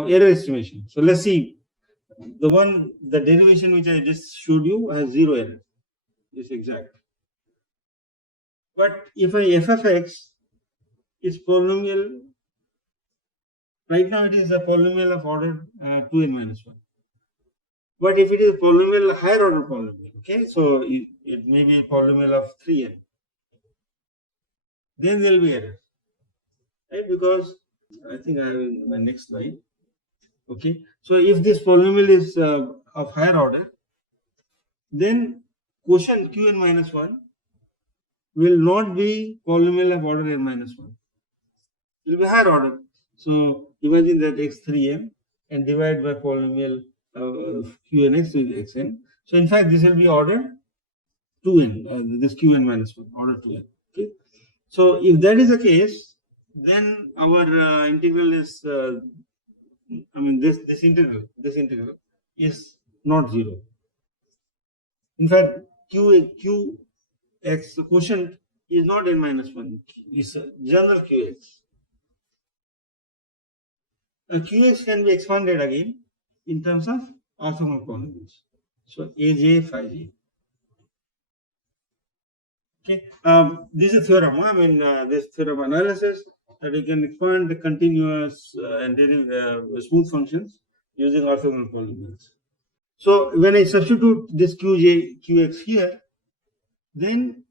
Now error estimation. So let's see. The derivation which I just showed you has 0 error. It's exact. But if f of x is polynomial, right now it is a polynomial of order 2n minus 1. But if it is a polynomial, higher order polynomial, okay, so it may be a polynomial of 3n, then there will be error, right? Because I think I have in my next slide. Okay, so if this polynomial is of higher order, then quotient qn minus 1 will not be polynomial of order n minus 1. It will be higher order. So imagine that x3n and divide by polynomial qnx with xn. So in fact, this will be order 2n, this qn minus 1, order 2n. Okay. So if that is the case, then our integral is, this integral is not 0. In fact, qx quotient is not n minus 1. It's a general qx. Qx can be expanded again in terms of orthogonal polynomials. So aj, phi j. Okay, this is a theorem. This theorem analysis that you can expand the continuous and smooth functions using orthogonal polynomials. So when I substitute this qx here, then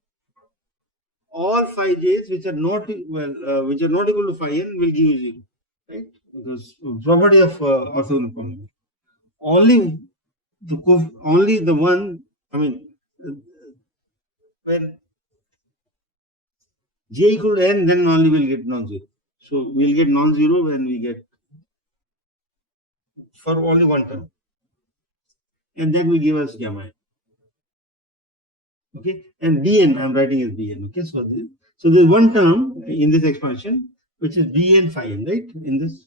all phi j's which are not equal to phi n will give you 0, right? Because property of orthogonal polynomial. Only the one. When j equal to n, then only we'll get non-zero. So we'll get non-zero when we get for only one term, and that will give us gamma n. Okay, and bn I'm writing as bn. Okay, so there's one term in this expansion which is bn phi n, right? In this,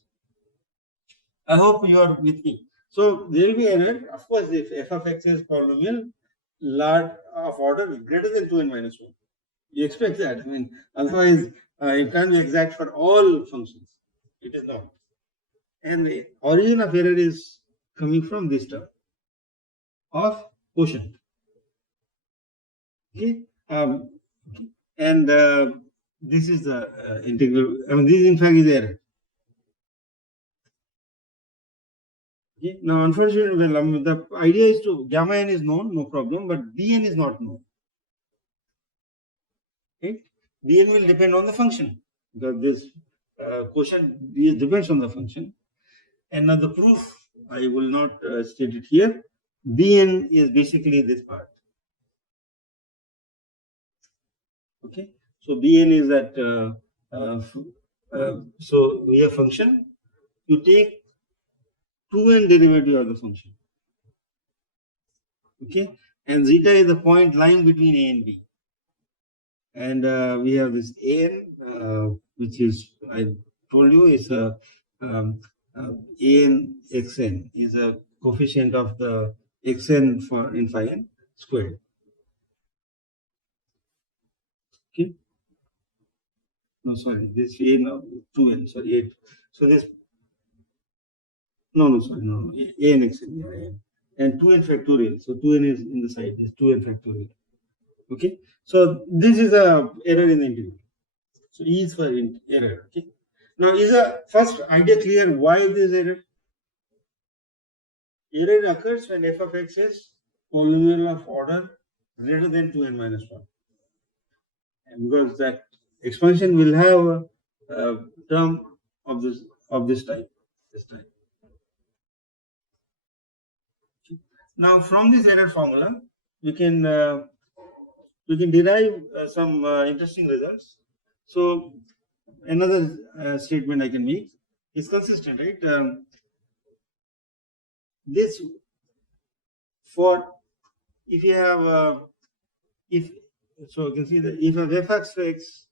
I hope you are with me. So there will be error, of course, if f of x is polynomial large of order greater than 2n minus 1. You expect that. Otherwise, it can't be exact for all functions. It is not. And the origin of error is coming from this term of quotient. Okay. And this is the integral. This in fact is error. Okay. Now, unfortunately, the idea is to gamma n is known, no problem, but bn is not known. Okay. Bn will depend on the function, because this quotient depends on the function. And now the proof, I will not state it here. Bn is basically this part. Okay, so Bn is that. So we have function. You take 2n derivative of the function. Okay, and zeta is the point lying between a and b. And we have this an, which is, I told you, is a an xn is a coefficient of the xn in phi n squared. Okay. No, sorry, this a now 2n, sorry, 8. So this, no, a and xn, yeah, and 2n factorial. So 2n is in the side, this 2n factorial. Okay, so this is a error in the integral. So E is for error. Okay, now is a first idea clear why this error? Error occurs when f of x is polynomial of order greater than 2n minus 1, and because that expansion will have a term of this type. Now from this error formula, we can derive some interesting results. So another statement I can make is consistent, right? This for if you have so you can see that if f of x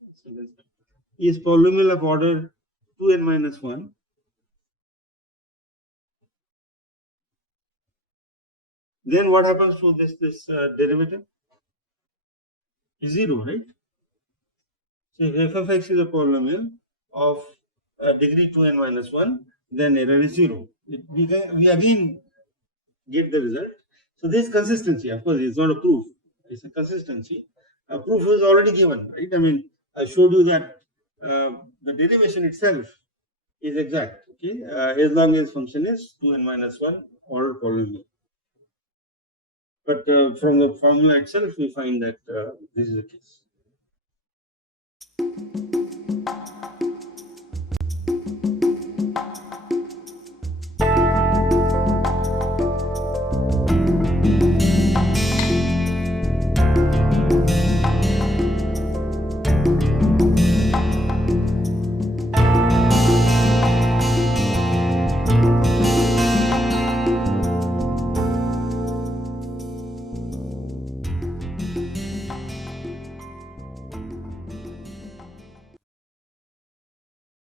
is polynomial of order 2n minus 1, then what happens to this derivative? Is 0, right? So if f of x is a polynomial of degree 2n minus 1, then error is 0. We again get the result. So this consistency, of course, it's not a proof. It's a consistency. A proof is already given, right? I mean, I showed you that the derivation itself is exact. Okay, as long as function is 2n minus 1 order polynomial. But from the formula itself, we find that this is the case.